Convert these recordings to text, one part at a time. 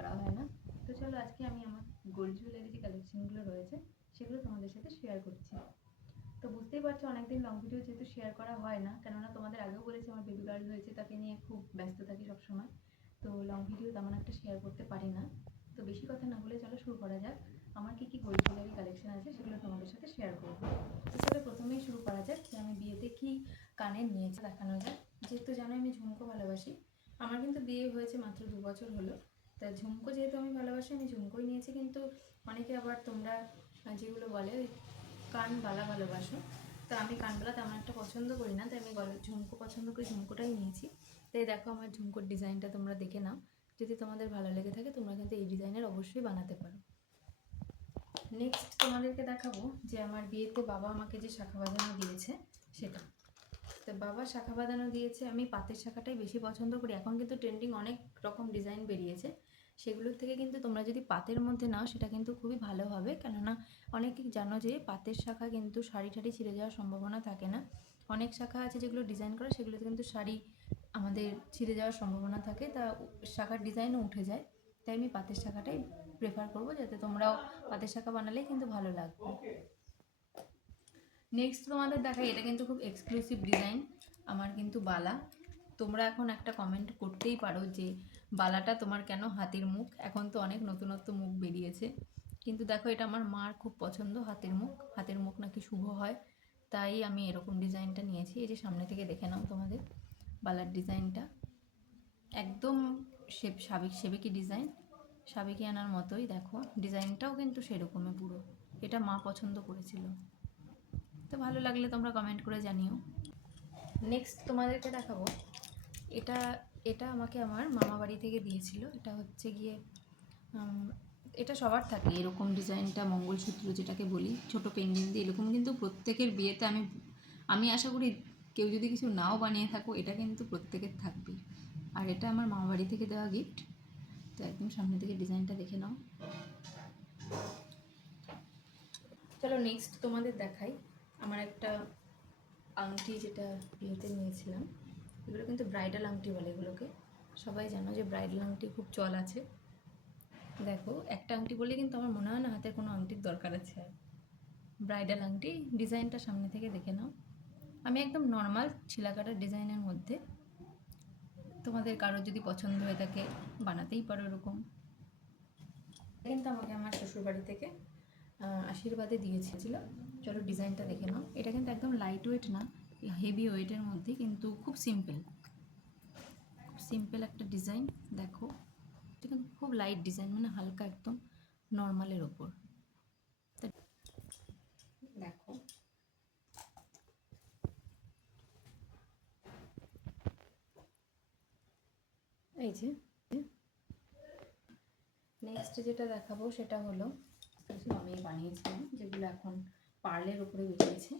করা হয় না। তো চলো আজকে আমি আমার গোল্ড জুয়েলারি যে কালেকশনগুলো রয়েছে, সেগুলো তোমাদের সাথে শেয়ার করছি। তো বুঝতেই পারছ অনেকদিন লং ভিডিও যেহেতু শেয়ার করা হয় না, কেননা তোমাদের আগেও বলেছি আমার বেবি গার্ল হয়েছে, তাকে নিয়ে খুব ব্যস্ত থাকি সবসময়। তো লং ভিডিও তেমন একটা শেয়ার করতে পারি না। তো বেশি কথা না বলে চলো শুরু করা যাক। আমার কী কী গোল্ড জুয়েলারি কালেকশন আছে সেগুলো তোমাদের সাথে শেয়ার করব। তো চলো প্রথমেই শুরু করা যাক, যে আমি বিয়েতে কী কানের নিয়েছি দেখানো যাক। যেহেতু জানো আমি ঝুমকো ভালোবাসি, আমার কিন্তু বিয়ে হয়েছে মাত্র দু বছর হলো। তা ঝুমকো যেহেতু আমি ভালোবাসি, আমি ঝুমকোই নিয়েছি, কিন্তু অনেকে আবার তোমরা যেগুলো বলে ওই কান বালা ভালোবাসো। তা আমি কানবালা তেমন একটা পছন্দ করি না, তাই আমি ঝুমকো পছন্দ করি, ঝুমকোটাই নিয়েছি। তাই দেখো আমার ঝুমকোর ডিজাইনটা তোমরা দেখে নাও। যদি তোমাদের ভালো লেগে থাকে, তোমরা কিন্তু এই ডিজাইনের অবশ্যই বানাতে পারো। নেক্সট তোমাদেরকে দেখাবো যে আমার বিয়েতে বাবা আমাকে যে শাখা বাঁধানো দিয়েছে, সেটা। তো বাবা শাখা বাঁধানো দিয়েছে, আমি পাতের শাখাটাই বেশি পছন্দ করি। এখন কিন্তু ট্রেন্ডিং অনেক রকম ডিজাইন বেরিয়েছে। সেগুলোর থেকে কিন্তু তোমরা যদি পাতের মধ্যে নাও, সেটা কিন্তু খুবই ভালো হবে। কেননা অনেকেই জানো যে পাতের শাখা কিন্তু শাড়ি ঠাড়ি ছিঁড়ে যাওয়ার সম্ভাবনা থাকে না। অনেক শাখা আছে যেগুলো ডিজাইন করা, সেগুলোতে কিন্তু শাড়ি আমাদের ছিঁড়ে যাওয়ার সম্ভাবনা থাকে। তা শাখার ডিজাইনও উঠে যায়। তাই আমি পাতের শাখাটাই প্রেফার করব, যাতে তোমরাও পাতের শাখা বানালেই কিন্তু ভালো লাগবে। নেক্সট তোমাদের দেখাই, এটা কিন্তু খুব এক্সক্লুসিভ ডিজাইন আমার কিন্তু বালা। তোমরা এখন একটা কমেন্ট করতেই পারো যে বালাটা তোমার কেন হাতির মুখ? এখন তো অনেক নতুনত্ব মুখ বেরিয়েছে। কিন্তু দেখো, এটা আমার মার খুব পছন্দ, হাতের মুখ। হাতের মুখ নাকি শুভ হয়, তাই আমি এরকম ডিজাইনটা নিয়েছি। এই যে সামনে থেকে দেখে নাও তোমাদের বালার ডিজাইনটা। একদম শেপ, সাবেক, সেবেকি ডিজাইন। সাবেকি আনার মতোই, দেখো। ডিজাইনটাও কিন্তু সেরকমই পুরো। এটা মা পছন্দ করেছিল। তো ভালো লাগলে তোমরা কমেন্ট করে জানিও। নেক্সট তোমাদেরকে দেখাবো। এটা এটা আমাকে আমার মামা বাড়ি থেকে দিয়েছিল। এটা হচ্ছে গিয়ে এটা সবার থাকে। এরকম ডিজাইনটা মঙ্গলসূত্র যেটাকে বলি, ছোট পেন্ডিং দিয়ে। এরকম কিন্তু প্রত্যেকের বিয়েতে আমি আমি আশা করি কেউ যদি কিছু নাও বানিয়ে থাকো, এটা কিন্তু প্রত্যেকের থাকবে আর এটা আমার মামা বাড়ি থেকে দেওয়া গিফট তো একদম সামনে থেকে ডিজাইনটা দেখে নাও। চলো নেক্সট তোমাদের দেখাই। আমার একটা আংটি যেটা বিয়েতে নিয়েছিলাম। এগুলো কিন্তু ব্রাইডাল আংটি বলে এগুলোকে। সবাই জানো যে ব্রাইডাল আংটি খুব চল আছে। দেখো, একটা আংটি বলে কিন্তু আমার মনে হয় না হাতে কোনো আংটির দরকার আছে। আর ব্রাইডাল আংটি, ডিজাইনটা সামনে থেকে দেখে নাও। আমি একদম নর্মাল ছিলাকাটার ডিজাইনের মধ্যে। তোমাদের কারোর যদি পছন্দ হয়ে থাকে, বানাতেই পারো এরকম। কিন্তু আমাকে আমার শ্বশুরবাড়ি থেকে আশীর্বাদে দিয়েছিল। চলো ডিজাইনটা দেখে নাও। এটা কিন্তু একদম লাইট ওয়েট না। হেভি ওয়েটের মধ্যে কিন্তু খুব সিম্পল খুব সিম্পল একটা ডিজাইন দেখো। এটা কিন্তু খুব লাইট ডিজাইন মানে হালকা একদম নর্মালের ওপর। দেখো। এই যে। নেক্সট যেটা দেখাবো সেটা হলো, আমি বানিয়েছিলাম, যেগুলো এখন পার্লের উপরে বেরিয়েছে।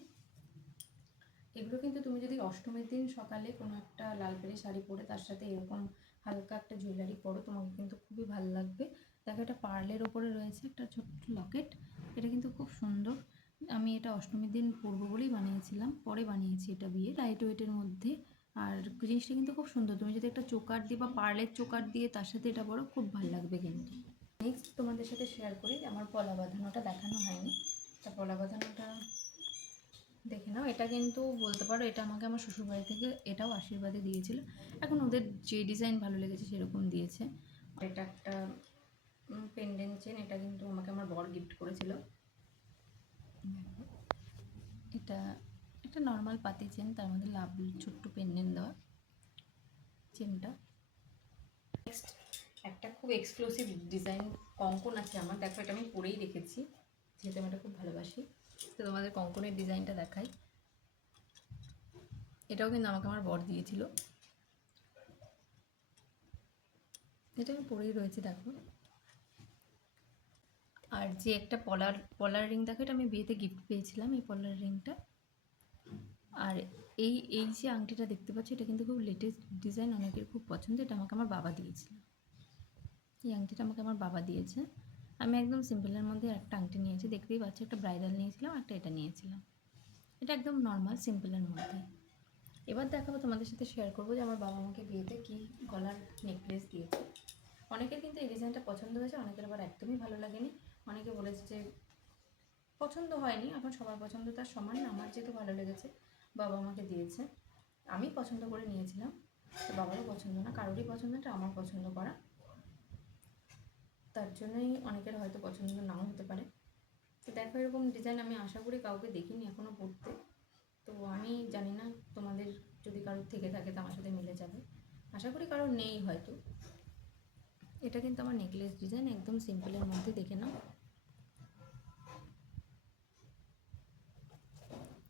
এগুলো কিন্তু তুমি যদি অষ্টমীর দিন সকালে কোনো একটা লাল পেরি শাড়ি পরে তার সাথে এরকম হালকা একটা জুয়েলারি পরো, তোমাকে কিন্তু খুবই ভালো লাগবে। দেখো এটা পার্লের ওপরে রয়েছে একটা ছোট্ট লকেট এটা কিন্তু খুব সুন্দর। আমি এটা অষ্টমীর দিন পরবো বলেই বানিয়েছিলাম, পরে বানিয়েছি এটা বিয়ে লাইট ওয়েটের মধ্যে। আর জিনিসটা কিন্তু খুব সুন্দর, তুমি যদি একটা চোকার দিয়ে বা পার্লের চোকার দিয়ে তার সাথে এটা পরো, খুব ভালো লাগবে কিন্তু। নেক্সট তোমাদের সাথে শেয়ার করি, আমার পলা বাঁধানোটা দেখানো হয়নি। তা পলা বাঁধানোটা দেখে নাও, এটা কিন্তু বলতে পারো, এটা আমাকে আমার শ্বশুরবাড়ি থেকে এটাও আশীর্বাদে দিয়েছিল। এখন ওদের যে ডিজাইন ভালো লেগেছে সেরকম দিয়েছে। এটা একটা পেন্ডেন্ট চেন এটা কিন্তু আমাকে আমার বর গিফট করেছিল। এটা একটা নর্মাল পাতি চেন তার মধ্যে লাভ, ছোট্ট পেন্ডেন্ট দেওয়া চেনটা নেক্সট একটা খুব এক্সক্লুসিভ ডিজাইন কঙ্কন আছে আমার, দেখো এটা আমি পরেই রেখেছি যেহেতু আমি এটা খুব ভালোবাসি। তো তোমাদের কঙ্কনের ডিজাইনটা দেখাই। এটাও কিন্তু আমাকে আমার বর দিয়েছিল। এটা আমি পরেই রয়েছি, দেখো। আর যে একটা পলার পলার রিং, দেখো, এটা আমি বিয়েতে গিফট পেয়েছিলাম এই পলার রিংটা। আর এই এই যে আংটিটা দেখতে পাচ্ছ, এটা কিন্তু খুব লেটেস্ট ডিজাইন অনেকের খুব পছন্দ, এটা আমাকে আমার বাবা দিয়েছিল। এই আংটিটা আমাকে আমার বাবা দিয়েছে। আমি একদম সিম্পলের মধ্যে একটা আংটি নিয়েছি, দেখতেই পাচ্ছি, একটা ব্রাইডাল নিয়েছিলাম, একটা এটা নিয়েছিলাম। এটা একদম নর্মাল সিম্পলের মধ্যে। এবার দেখাবো, তোমাদের সাথে শেয়ার করব যে আমার বাবা আমাকে বিয়েতে কী গলার নেকলেস দিয়েছে। অনেকের কিন্তু এই ডিজাইনটা পছন্দ হয়েছে, অনেকের আবার একদমই ভালো লাগেনি। অনেকে বলেছে যে পছন্দ হয়নি, এখন সবার পছন্দ তার সমান না আমার যেহেতু ভালো লেগেছে, বাবা আমাকে দিয়েছে। আমি পছন্দ করে নিয়েছিলাম, তো বাবারও পছন্দ না, কারোরই পছন্দটা আমার পছন্দ করা। তার জন্যই অনেকের হয়তো পছন্দ নাও হতে পারে। তো দেখো, এরকম ডিজাইন আমি আশা করি কাউকে দেখিনি এখনও পড়তে। তো আমি জানি না তোমাদের যদি কারোর থেকে থাকে তো আমার সাথে মিলে যাবে। আশা করি কারোর নেই হয়তো। এটা কিন্তু আমার নেকলেস ডিজাইন একদম সিম্পলের মধ্যে দেখে নাও।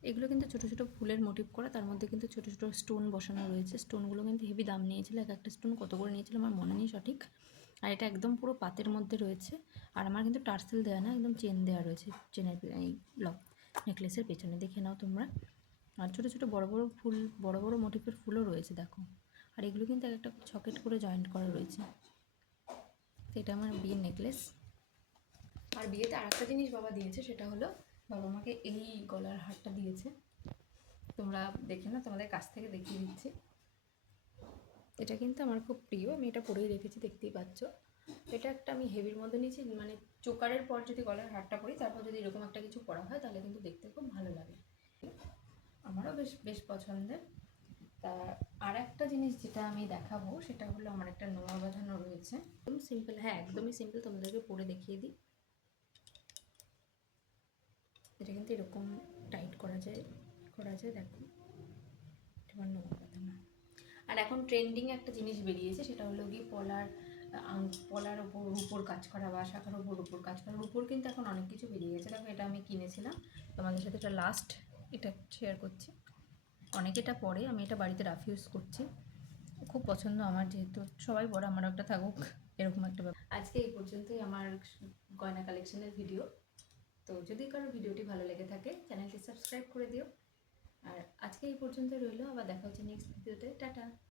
এগুলো কিন্তু ছোটো ছোটো ফুলের মোটিভ করা, তার মধ্যে কিন্তু ছোটো ছোটো স্টোন বসানো রয়েছে। স্টোনগুলো কিন্তু হেভি দাম নিয়েছিল, এক একটা স্টোন কত করে নিয়েছিল আমার মনে নেই সঠিক। আর এটা একদম পুরো পাতের মধ্যে রয়েছে। আর আমার কিন্তু টার্সেল দেওয়া না, একদম চেন দেওয়া রয়েছে, চেনের এই লক, নেকলেসের পেছনে। দেখে নাও তোমরা। আর ছোটো ছোটো বড় বড় ফুল, বড় বড় মোটিভের ফুলও রয়েছে, দেখো। আর এগুলো কিন্তু এক একটা ছকেট করে জয়েন্ট করা রয়েছে। তো এটা আমার বিয়ের নেকলেস আর বিয়েতে আরেকটা জিনিস বাবা দিয়েছে, সেটা হলো বাবা আমাকে এই গলার হারটা দিয়েছে। তোমরা দেখে না তোমাদের কাছ থেকে দেখিয়ে দিচ্ছি। এটা কিন্তু আমার খুব প্রিয় আমি এটা পরেই রেখেছি দেখতেই পাচ্ছ। এটা একটা আমি হেভির মধ্যে নিয়েছি মানে চোকারের পর যদি গলার হারটা পরি তারপর যদি এরকম একটা কিছু পরা হয় তাহলে কিন্তু দেখতে খুব ভালো লাগে। আমারও বেশ বেশ পছন্দের। তা আর একটা জিনিস যেটা আমি দেখাবো সেটা হলো আমার একটা নোয়া বাঁধানো রয়েছে। একদম সিম্পল হ্যাঁ একদমই সিম্পল তোমাদেরকে পরে দেখিয়ে দিই। এটা কিন্তু এরকম টাইট করা যায় করা যায় দেখো। এটা আমার নোয়া বাঁধানো। আর এখন ট্রেন্ডিং একটা জিনিস বেরিয়েছে, সেটা হলো গিয়ে পলার পলার ওপর, উপর কাজ করা বা শাখার ওপর উপর কাজ করার উপর কিন্তু এখন অনেক কিছু বেরিয়ে গেছে দেখো, এটা আমি কিনেছিলাম। তোমাদের সাথে এটা লাস্ট এটা শেয়ার করছি। অনেকে এটা পরে, আমি এটা বাড়িতে রাফ ইউজ করছি। খুব পছন্দ আমার যেহেতু। সবাই পরে আমারও একটা থাকুক। এরকম একটা ব্যাপার। আজকে এই পর্যন্তই আমার গয়না কালেকশনের ভিডিও তো যদি কারোর ভিডিওটি ভালো লেগে থাকে চ্যানেলটি সাবস্ক্রাইব করে দিও। আর আজকে এই পর্যন্ত রইল আবার দেখা হচ্ছে নেক্সট ভিডিওতে টাটা।